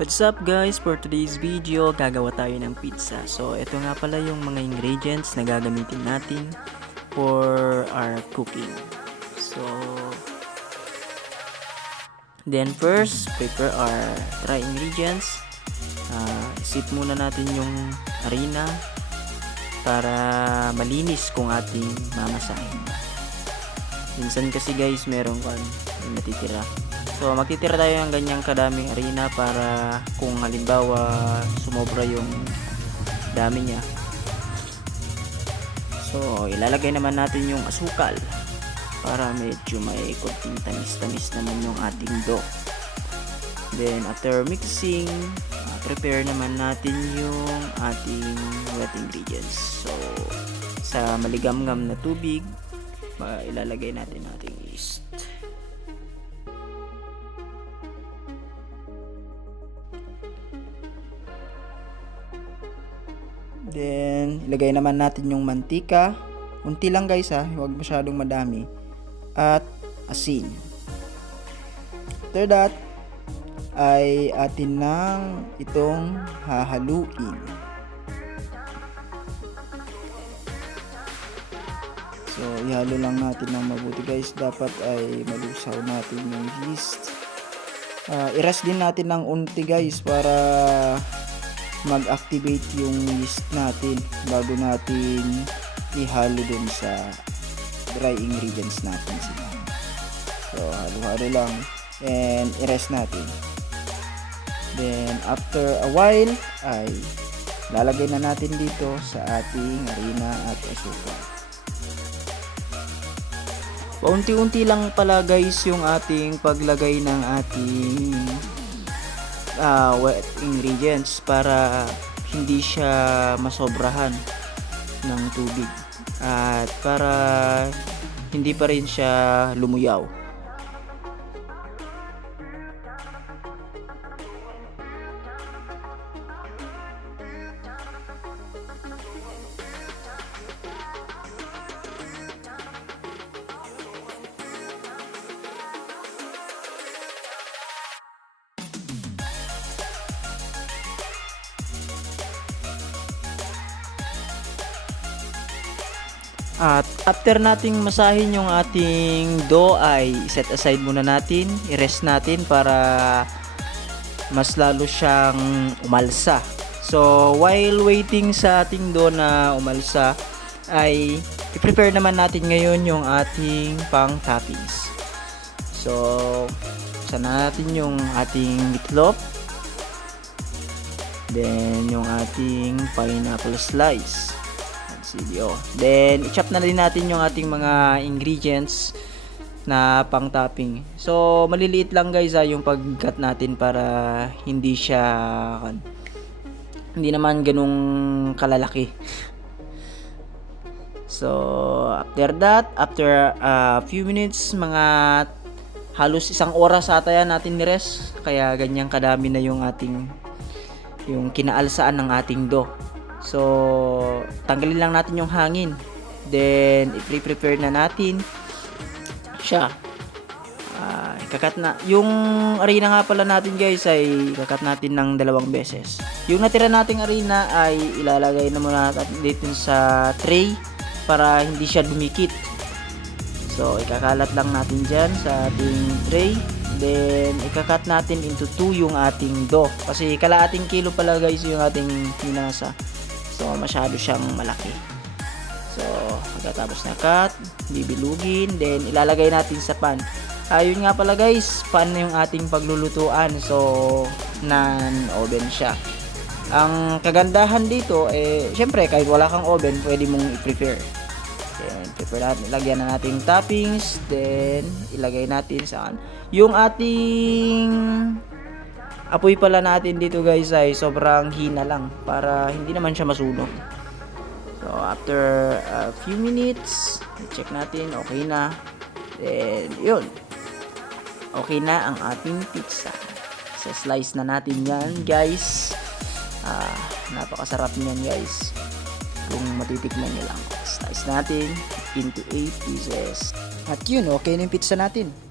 What's up guys? For today's video, gagawa tayo ng pizza. So, ito nga pala yung mga ingredients na gagamitin natin for our cooking. So, then first, prepare our dry ingredients. Isip muna natin yung harina para malinis kung ating mamasahin. Minsan kasi guys, meron natitira. So, magtitira tayo ng ganyang kadaming harina para kung halimbawa sumobra yung dami niya. So, ilalagay naman natin yung asukal para medyo may konting tamis-tamis naman yung ating dough. Then, after mixing, prepare naman natin yung ating wet ingredients. So, sa maligamgam na tubig, ilalagay natin ating yeast. Then, ilagay naman natin yung mantika. Unti lang guys huwag masyadong madami. At asin. After that, ay atin nang itong hahaluin. So, ihalo lang natin ng mabuti guys. Dapat ay malusaw natin yung yeast. I-rest din natin ng unti guys para mag-activate yung yeast natin bago natin ihalo dun sa dry ingredients natin sila. So, halo-halo lang and i-rest natin. Then, after a while ay lalagay na natin dito sa ating harina at asukal. Paunti-unti lang pala guys yung ating paglagay ng ating wet ingredients para hindi siya masobrahan ng tubig at para hindi pa rin siya lumuyaw. At after nating masahin yung ating dough ay set aside muna natin, i-rest natin para mas lalo siyang umalsa. So while waiting sa ating dough na umalsa ay i-prepare naman natin ngayon yung ating pang toppings. So sana natin yung ating meatloaf, then yung ating pineapple slice. Then, i-chop na rin natin yung ating mga ingredients na pang topping. So, maliliit lang guys yung pag-cut natin para hindi siya hindi naman ganung kalalaki. So, after that, after a few minutes, mga halos 1 oras ata yan natin ni-rest. Kaya ganyang kadami na yung ating yung kinaalsaan ng ating dough. So, tanggalin lang natin yung hangin. Then, i-prepare na natin siya. Ikakat na. Yung harina nga pala natin guys ay ikakat natin ng 2 beses. Yung natira nating harina ay ilalagay na muna natin dito sa tray para hindi siya dumikit. So, ikakalat lang natin dyan sa ating tray. Then, ikakat natin into 2 yung ating dough. Kasi kalahating kilo pala guys yung ating minasa. So, masyado siyang malaki. So, pagkatapos na cut, bibilugin, then ilalagay natin sa pan. Ayun nga pala guys, pan na yung ating paglulutuan. So, non-oven siya. Ang kagandahan dito, syempre, kahit wala kang oven, pwede mong i-prepare. Then, prepare natin, ilagyan na natin toppings, then ilagay natin saan. Yung ating apoy pala natin dito guys ay sobrang hina lang para hindi naman siya masunog. So after a few minutes, check natin okay na. Then yun. Okay na ang ating pizza. So slice na natin yan guys. Napakasarap niyan guys. Kung matitikman niyo lang. Slice natin into 8 pieces. At yun, okay na yung pizza natin.